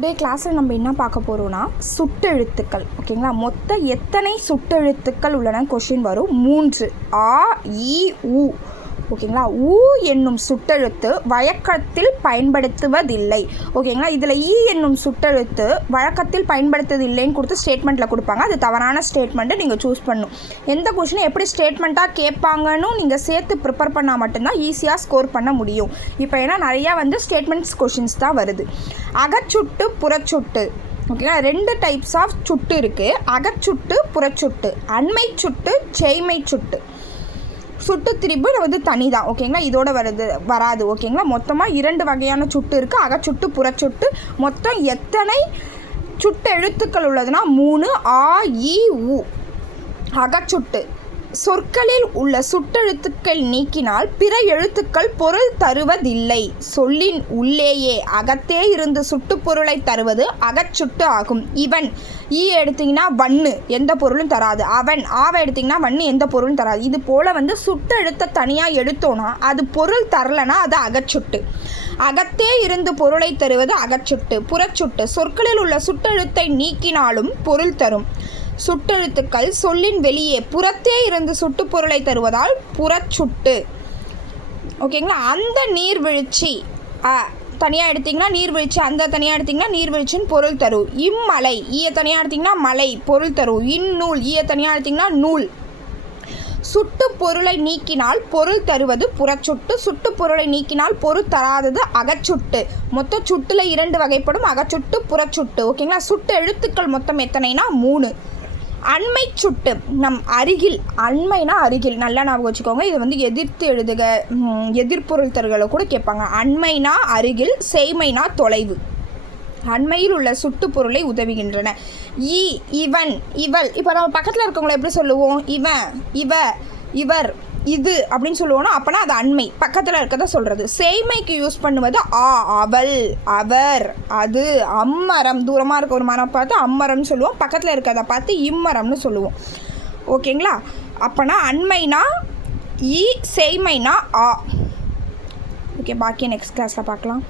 Today கிளாஸில் நம்ம என்ன பார்க்க போகிறோம்னா சுட்டெழுத்துக்கள். ஓகேங்களா, மொத்தம் எத்தனை சுட்டெழுத்துக்கள் உள்ளன கொஷின் வரும். 3 ஆ இ உ. ஓகேங்களா, ஊ என்னும் சுட்டெழுத்து வழக்கத்தில் பயன்படுத்துவதில்லை. ஓகேங்களா, இதில் ஈ என்னும் சுட்டெழுத்து வழக்கத்தில் பயன்படுத்துவதில்லைன்னு கொடுத்து ஸ்டேட்மெண்ட்டில் கொடுப்பாங்க. அது தவறான ஸ்டேட்மெண்ட்டை நீங்கள் சூஸ் பண்ணணும். எந்த கொஷினை எப்படி ஸ்டேட்மெண்ட்டாக கேட்பாங்கன்னு நீங்கள் சேர்த்து ப்ரிப்பேர் பண்ணால் மட்டும்தான் ஈஸியாக ஸ்கோர் பண்ண முடியும். இப்போ ஏன்னா நிறையா ஸ்டேட்மெண்ட்ஸ் கொஷின்ஸ் தான் வருது. அகச்சுட்டு புறச்சுட்டு. ஓகேங்களா, 2 டைப்ஸ் ஆஃப் சுட்டு இருக்குது. அகச்சுட்டு புறச்சுட்டு. அண்மை சுட்டு செய்மை சுட்டு. சுட்டு திரிபு தனி தான். ஓகேங்களா, இதோட வராது. ஓகேங்களா, மொத்தமாக 2 வகையான சுட்டு இருக்குது. அகச்சுட்டு புறச்சுட்டு. மொத்தம் எத்தனை சுட்டு எழுத்துக்கள் உள்ளதுன்னா 3 ஆ இ உ. அகச்சுட்டு சொற்களில் உள்ள சுட்டெழுத்துக்கள் நீக்கினால் பிற எழுத்துக்கள் பொருள் தருவதில்லை. சொல்லின் உள்ளேயே அகத்தே இருந்து சுட்டு பொருளை தருவது அகச்சுட்டு ஆகும். இவன் ஈ எடுத்திங்கன்னா வண்ணு எந்த பொருளும் தராது. அவன் ஆவை எடுத்திங்கன்னா வண்ணு எந்த பொருளும் தராது. இது போல் சுட்டெழுத்தை தனியாக எடுத்தோன்னா அது பொருள் தரலைன்னா அது அகச்சுட்டு. அகத்தே இருந்து பொருளை தருவது அகச்சுட்டு. புறச்சுட்டு சொற்களில் உள்ள சுட்டெழுத்தை நீக்கினாலும் பொருள் தரும். சுட்டெழுத்துக்கள் சொல்லின் வெளியே புறத்தே இருந்து சுட்டு பொருளை தருவதால் புறச்சுட்டு. ஓகேங்களா, அந்த நீர்வீழ்ச்சி தனியாக எடுத்திங்கன்னா நீர்வீழ்ச்சி, அந்த தனியாக எடுத்திங்கன்னா நீர்வீழ்ச்சின்னு பொருள் தரும். இம்மலை ஈய தனியாக எடுத்திங்கன்னா மலை பொருள் தரும். இந்நூல் ஈய தனியாக எடுத்திங்கன்னா நூல். சுட்டு பொருளை நீக்கினால் பொருள் தருவது புறச்சுட்டு. சுட்டு பொருளை நீக்கினால் பொருள் தராதது அகச்சுட்டு. மொத்த சுட்டில் 2 வகைப்படும், அகச்சுட்டு புறச்சுட்டு. ஓகேங்களா, சுட்டு எழுத்துக்கள் மொத்தம் எத்தனைனா 3. அண்மை சுட்டு நம் அருகில். அண்மைனா அருகில், நல்லா ஞாபகம் வச்சுக்கோங்க. இது எதிர்த்து எழுதுக, எதிர்பொருள் தருகளை கூட கேட்பாங்க. அண்மைனா அருகில், செய்மைனா தொலைவு. அண்மையில் உள்ள சுட்டு பொருளை உதவுகின்றன. ஈ இவன் இவள். இப்போ நம்ம பக்கத்தில் இருக்கவங்களை எப்படி சொல்லுவோம்? இவன் இவ இவர் இது அப்படின்னு சொல்லுவோன்னா அப்போனா அது அண்மை, பக்கத்தில் இருக்கதை சொல்கிறது. செய்மைக்கு யூஸ் பண்ணுவது ஆ அவள் அவர் அது. அம்மரம் தூரமாக இருக்க ஒரு மரம் பார்த்து அம்மரம்னு சொல்லுவோம், பக்கத்தில் இருக்கிறத பார்த்து இம்மரம்னு சொல்லுவோம். ஓகேங்களா, அப்போனா அண்மைனா ஈ, செய்மைனா ஆ. ஓகே, பாக்கி நெக்ஸ்ட் கிளாஸில் பார்க்கலாம்.